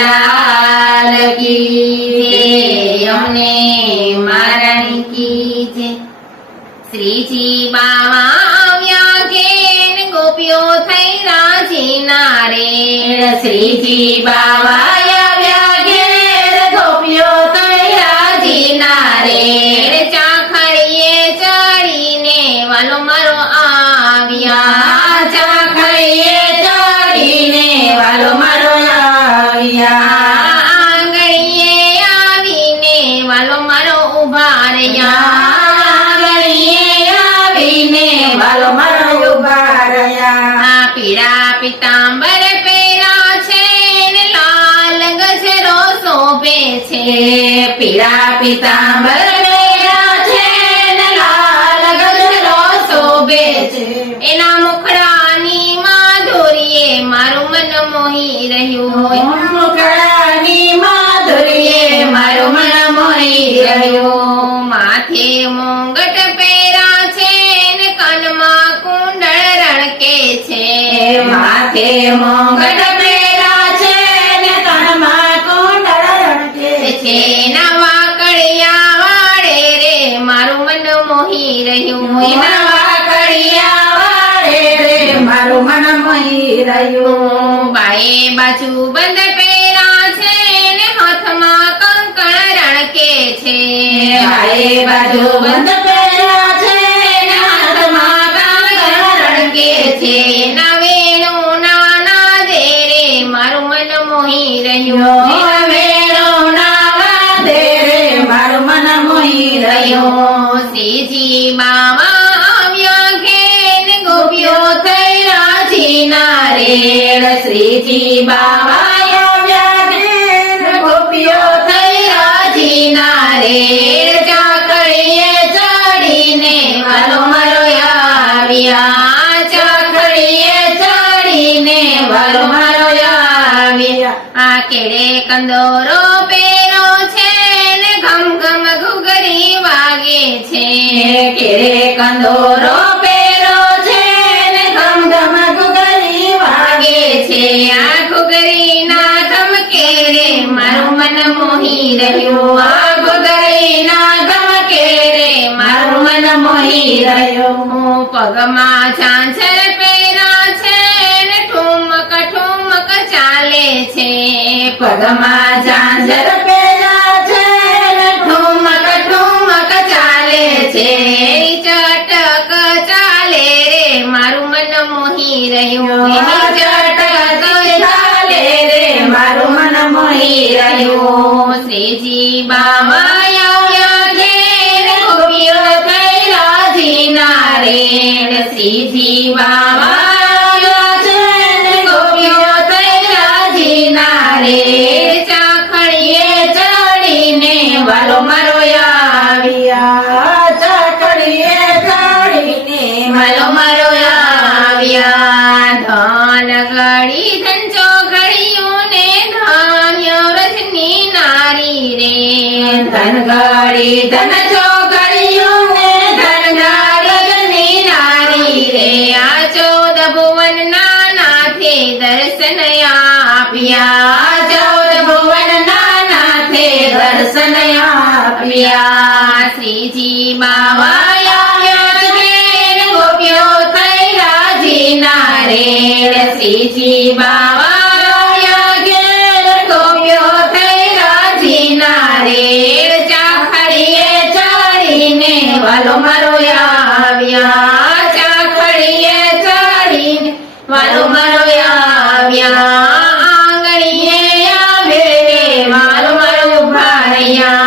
લાલ કી જય, અમને મારાની કી જય। શ્રીજી બાવા આવ્યા ઘેર, ગોપીઓ થઈ રાજી ના રે। શ્રીજી બાવા આવ્યા ઘેર, ગોપીઓ થઈ રાજી ના રે। ચાખડીએ ચડીને વાલો મારો આવ્યા, ચાખડીએ ચડીને વાલો મારો આંગળીએ આવીને વાલો મારો ઉભા રહ્યા। આંગળીએ આવીને વાલો મારો ઉભા રહ્યા। પીળા પીતાંબર પહેર્યા છે ને લાલ ગજરો શોભે છે। પીળા પીતાંબર પહેર્યા છે ને લાલ ગજરો શોભે છે। એના મુખડાની માધુરીએ મારું મન મોહી રહ્યું। મારું મન મોહી રહ્યું। માથે મુંગટ પહેર્યા છે ને કાનમાં કુંડળ રણકે છે। માથે મુંગટ પહેર્યા છે ને કાનમાં કુંડળ રણકે છે। નવા કડિયા વાળે રે મારું મન મોહી રહ્યું। નવા કડિયા વાળે રે મારું મન મોહી રહ્યું। બાએ બાજુ બંધ પહેર્યા છે ને હાથમાં કંકણ રણકે છે। બાએ બાજુ બંધ પહેર્યા છે ને હાથમાં કંકણ રણકે છે। એના વેણુના નાદે રે મારું મન મોહી રહ્યું। એના વેણુના નાદે રે મારું મન મોહી રહ્યું। શ્રીજી બાવા આવ્યા ઘેર, ગોપીઓ થઈ રાજી ના રે। શ્રીજી બાવા આવ્યા ઘેર, ગોપીઓ થઈ રાજી ના રે। ચાકડીએ ચડીને વાલો મારો આવ્યા। ચાકડીએ ચડીને વાલો મારો આવ્યા। આ કેડે કંદોરો પહેરો છે ને ઘમ ઘમ ઘુઘરી વાગે છે। કેડે કંદોરો પહેરો છે ને ઘમ ઘમ ઘુઘરી વાગે છે। આ ઘુઘરીના ધમકે રે મારું મન મોહી રહ્યું। આ ઘુઘરીના ધમકે રે મારું મન મોહી રહ્યું। પગમાં ઝાંઝર પહેર્યા છે ને ઠુમક ઠુમક ચાલે છે। પગમાં ઝાંઝર પહેર્યા છે ને ઠુમક ઠુમક ચાલે છે। ચટક ચાલે રે મારું મન મોહી રહ્યું। ચટક ચાલે રે મારું મન મોહી રહ્યું। શ્રીજી બાવા આવ્યા ઘેર, ગોપીઓ થઈ રાજી ના રે। શ્રીજી બાવા આવ્યા છે ને ગોપીઓ થઈ રાજી ના રે। ચાખડીએ ચડીને વાલો મારો આવ્યા। ચાખડીએ ચડીને વાલો મારો આવ્યા। ધન ઘડી ધંચો ઘડિયું ને ધાન્ય વ્રજની નારી રે। ધન ઘડી ધંચો ઘડિયું ને ધનગાડી નારી રે। આ 14 ભુવન નાથે દર્શન આપ્યા। 14 ભુવન નાથે દર્શન આપ્યા। શ્રીજી બાવા આવ્યા ઘેર, ગોપીઓ થઈ રાજી ના રે। શ્રીજી બાવા આવ્યા ઘેર, ગોપીઓ થઈ રાજી ના રે। ચાખડીએ ચડીને વાલો મારો આવ્યા। ચાખડીએ ચડીને વાલો મારો આવ્યા। આંગળીએ આવે રે વાલો મારો ઉભા રહ્યા।